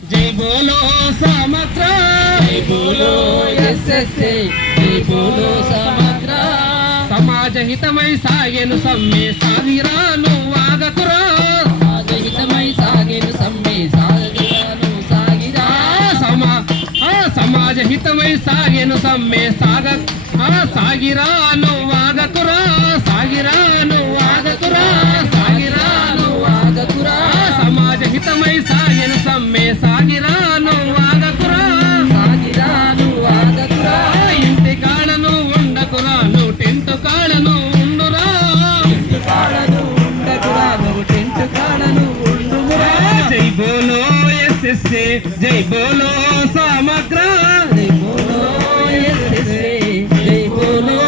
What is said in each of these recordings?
जय बोलो समग्र, जय बोलो एसएसए, जय बोलो समग्र. समाज हितमై సాగెను సమ్మె సాగిరాను వాగకురా, సమాజ హితమై సాగెను సమ్మె సాగిరాను సాగిరా. సమాజ హితమై సాగెను సమ్మె సాగిరాను వాగకురా, సాగిరాను వాగకురా, సాగిరాను వాగకురా. సమాజ హితమై సాగెను సమ్మె సాగిరాను వాగకురా, సాగిరాను వాగకురా. ఇంటి కాడను ఉండకురా నువ్వు టెంట్ కాడను ఉండురా, టెంట్ కాడను ఉండకురా నువ్వు టెంట్ కాడను ఉండురా. జై బోలో ఎస్ఎస్ఏ, జై బోలో సమగ్ర, జై బోలో ఎస్ఎస్ఏ, జై బోలో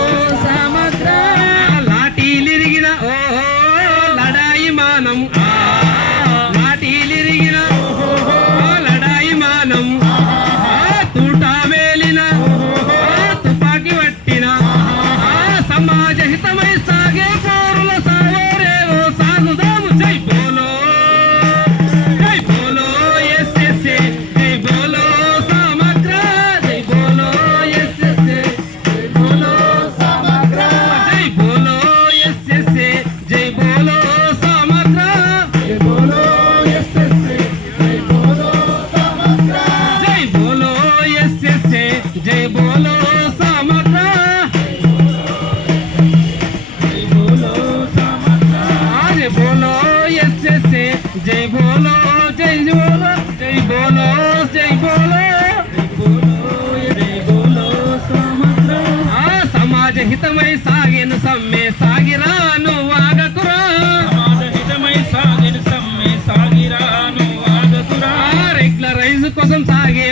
సమగ్ర. లాఠీలిరిగిన ఓ లడాయి మానం, లాఠీలిరిగిన లడాయి మానం, తూట వేలిన తుపాకి పట్టిన, సమాజ హితమై సాగే పోరుల సాగోరేవో సాగుదాము. జై బోలో, జై బోలో ఎస్ఎస్ఏ, జై బోలో సమగ్ర, జై బోలో ఎస్ఎస్ఏ, జై బోలో సమగ్ర, జై బోలో ఎస్ఎస్ఏ, జై బోలో సమగ్ర, జై బోలో ఎస్ఎస్ఏ, జై బోలో సమగ్ర. జై బోలో ఎస్ఎస్ఏ, జై బోలో సమగ్ర, జై బోలో సమగ్ర. జై బోలో ఎస్ఎస్ఏ, జై బోలో, జై బోలో, జై బోలో, జై బోలో. జై బోలో సమగ్ర. సమాజ హితమై సాగెను సమ్మె సాగిరాను వాగకురా, సమాజ హితమై సాగెను సమ్మె సాగిరాను వాగకురా. రెగ్యులరైజ్ కోసం సాగే